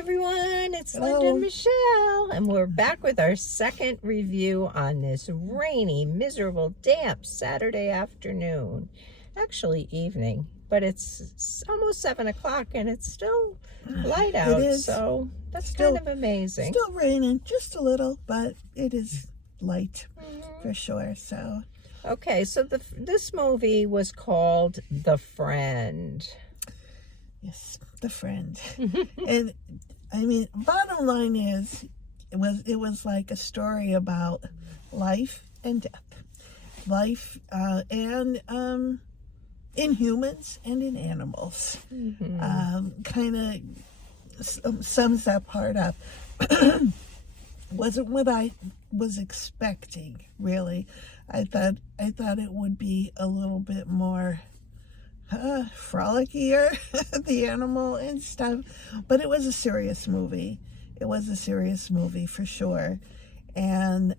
everyone, it's Hello. Linda and Michelle, and we're back with our second review on this rainy, miserable, damp Saturday afternoon. Actually evening, but it's almost 7 o'clock and it's still light out, It is. So that's Still- kind of amazing. Still raining, just a little, but it is light for sure. So Okay, so this movie was called The Friend. yes, The Friend. And I mean, bottom line is, it was like a story about life and death, life and in humans and in animals. Kind of sums that part up. Wasn't what I was expecting, really. I thought it would be a little bit more frolicier, the animal and stuff, but it was a serious movie. It was a serious movie for sure. And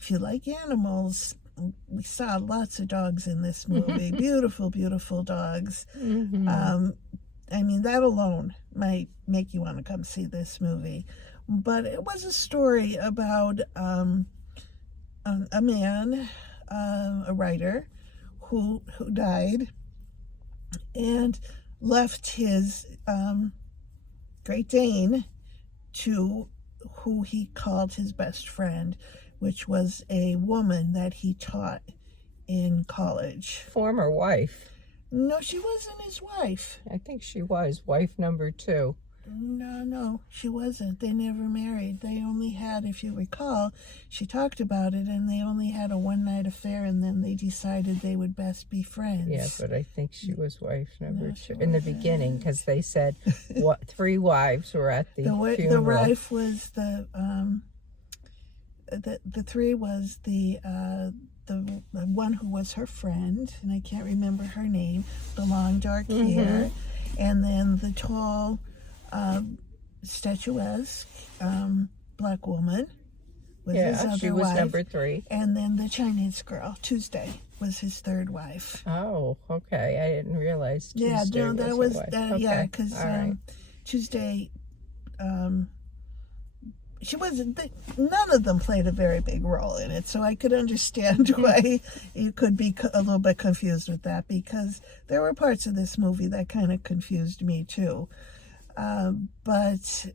if you like animals, we saw lots of dogs in this movie. Beautiful, beautiful dogs. I mean, that alone might make you want to come see this movie. But it was a story about a man, a writer, who died and left his Great Dane to who he called his best friend, which was a woman that he taught in college. Former wife. No, she wasn't his wife. I think she was wife number 2. No, she wasn't. They never married. They only had, if you recall, she talked about it, and they only had a one-night affair, and then they decided they would best be friends. Yeah, but I think she was wife number 2 she in the wasn't. beginning, because they said 3 wives were at the The funeral. wife was the 3 was the one who was her friend, and I can't remember her name, the long dark hair, and then the tall, statuesque black woman was his other she was wife. number 3. And then the Chinese girl, Tuesday, was his third wife. Oh, okay. I didn't realize Tuesday that was was a wife. that. Okay. Yeah, because All right. Tuesday, she wasn't. None of them played a very big role in it, so I could understand why you could be a little bit confused with that, because there were parts of this movie that kind of confused me too. But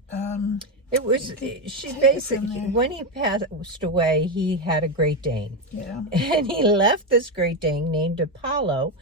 It was, she basically, when he passed away, he had a Great Dane. yeah, And he left this Great Dane named Apollo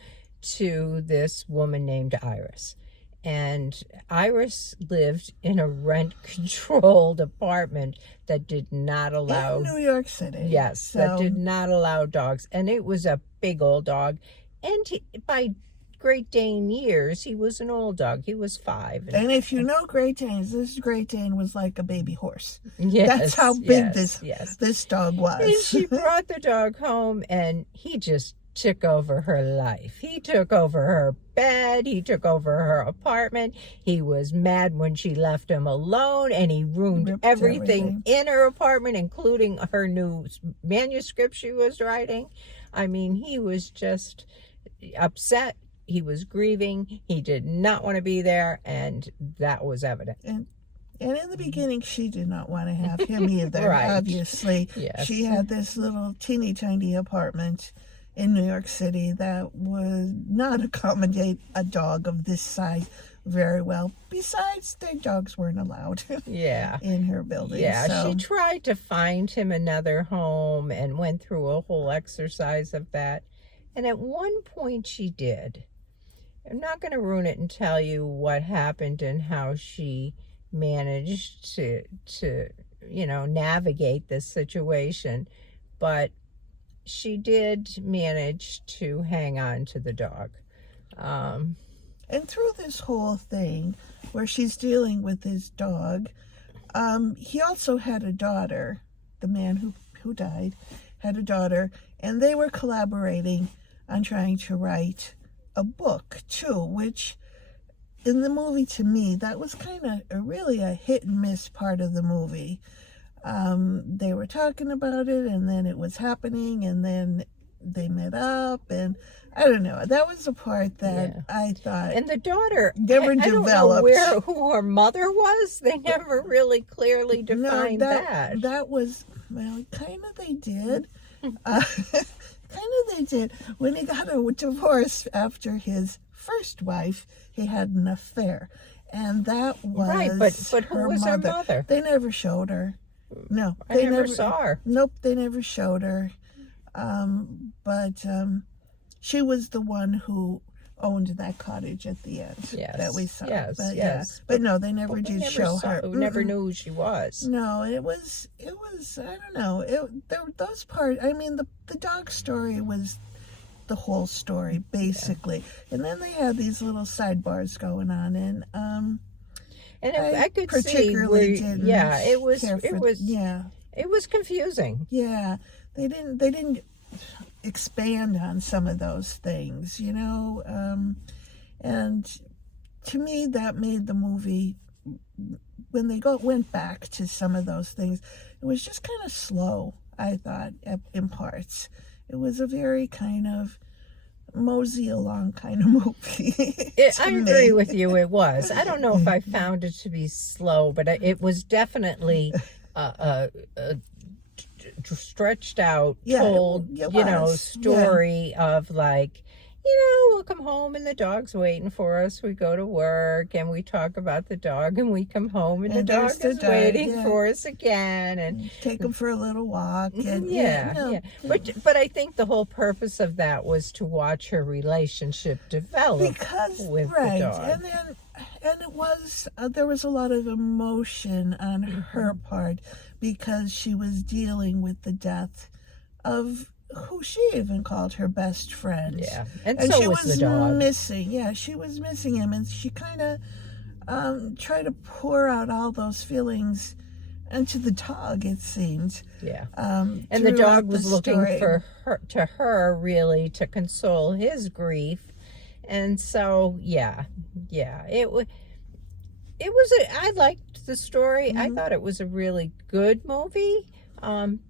to this woman named Iris. And Iris lived in a rent-controlled apartment that did not allow... in New York City. Yes, that did not allow dogs. And it was a big old dog. And by Great Dane years, he was an old dog. He was 5. And if you know Great Danes, this Great Dane was like a baby horse. Yes, That's how big yes. this dog was. And she brought the dog home, and he just took over her life. He took over her bed. He took over her apartment. He was mad when she left him alone, and he ruined Ripped everything in her apartment, including her new manuscript she was writing. I mean, he was just upset. He was grieving. He did not want to be there, and that was evident. And in the beginning, she did not want to have him either, Right. obviously. Yes. She had this little teeny tiny apartment in New York City that would not accommodate a dog of this size very well. Besides, their dogs weren't allowed Yeah. in her building. Yeah, so. she tried to find him another home and went through a whole exercise of that. And at one point she did. I'm not going to ruin it and tell you what happened and how she managed to navigate this situation. But she did manage to hang on to the dog. And through this whole thing where she's dealing with his dog, he also had a daughter. The man who died had a daughter, and they were collaborating on trying to write a book too, which in the movie, to me, that was kind of really a hit and miss part of the movie. They were talking about it, and then it was happening, and then they met up, and I don't know. That was the part that Yeah. I thought And the daughter, never I don't know who her mother was. They never really clearly defined that. That was, well, kind of they did. Kind of they did. When he got a divorce after his first wife, he had an affair. And that was Right, but who was her mother? They never showed her. No, I they never saw her. Nope, they never showed her. But she was the one who owned that cottage at the end that we saw. Yes, but, yes. But no, they never did show her. We never knew who she was. No, it was. I don't know. Those parts. I mean, the dog story was the whole story basically, and then they had these little sidebars going on, and I could see particularly where, didn't. yeah, it was Yeah. it was confusing. Yeah, they didn't expand on some of those things, you know, and to me that made the movie, when they went back to some of those things, it was just kind of slow, I thought, in parts. It was a very kind of mosey along kind of movie. I agree with you. It was. I don't know if I found it to be slow, but it was definitely stretched out, told, story of like, we'll come home and the dog's waiting for us. We go to work and we talk about the dog, and we come home and the dog is waiting for us again, and take him for a little walk. And But I think the whole purpose of that was to watch her relationship develop with the dog. And it was there was a lot of emotion on her part, because she was dealing with the death of who she even called her best friend. Yeah, and so she was the dog. Missing. Yeah, she was missing him, and she kind of tried to pour out all those feelings into the dog, it seemed. Yeah, and the dog was looking for her really to console his grief, and so it was. I liked the story. I thought it was a really good movie.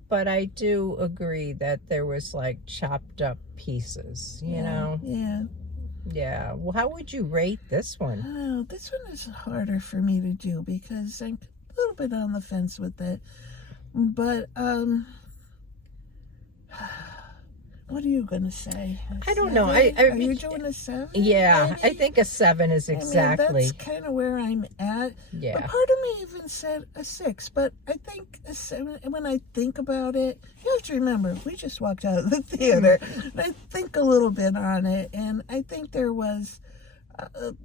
But I do agree that there was like chopped up pieces, you know? Yeah. Yeah. Well, how would you rate this one? Oh, this one is harder for me to do because I'm a little bit on the fence with it. But, what are you going to say? I don't know. Are you doing a 7? Yeah, maybe? I think a 7 is exactly. I mean, that's kind of where I'm at. Yeah. But part of me even said a 6, but I think a 7, when I think about it, you have to remember, we just walked out of the theater, and I think a little bit on it, and I think there was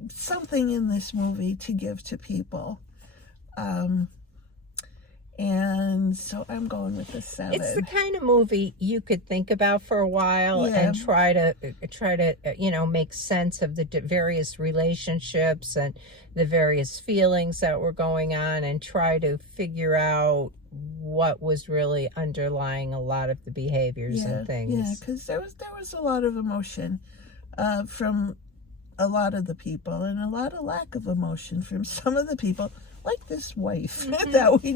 something in this movie to give to people. And so I'm going with a 7. It's the kind of movie you could think about for a while and try to make sense of the various relationships and the various feelings that were going on, and try to figure out what was really underlying a lot of the behaviors and things. Yeah, because there was a lot of emotion from a lot of the people, and a lot of lack of emotion from some of the people. Like this wife that we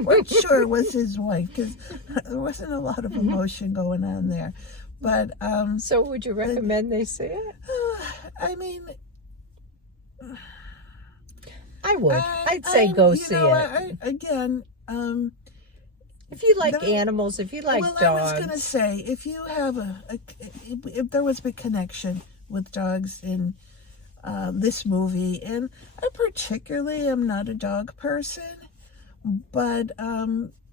weren't sure was his wife, because there wasn't a lot of emotion going on there. But so would you recommend they see it? I mean, I would. I'd say go see it. If you like animals, if you like dogs. I was going to say, if you have if there was a big connection with dogs in this movie, and I particularly am not a dog person, but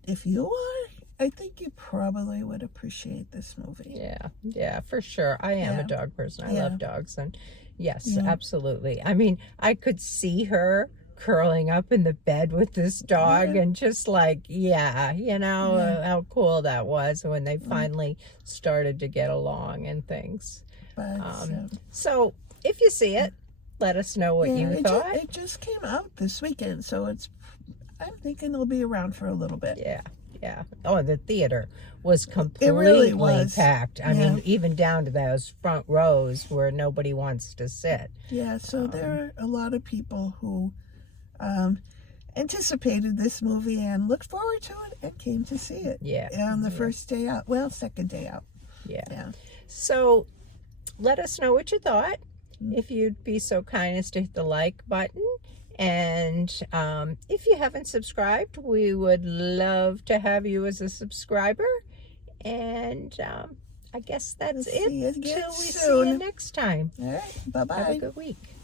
if you are, I think you probably would appreciate this movie. Yeah, for sure. I am a dog person. I love dogs, and yes, absolutely. I mean, I could see her curling up in the bed with this dog and just like, how cool that was when they finally started to get along and things. But, so if you see it, let us know what you thought. It just came out this weekend, so I'm thinking it'll be around for a little bit. Yeah. Oh, the theater was completely packed. I mean, even down to those front rows where nobody wants to sit. Yeah, so there are a lot of people who anticipated this movie and looked forward to it and came to see it. Yeah. On the first day out. Well, second day out. Yeah. So let us know what you thought. If you'd be so kind as to hit the like button. And if you haven't subscribed, we would love to have you as a subscriber. And I guess that's We'll see you it again till we see soon. you next time. All right. Bye-bye. Have a good week.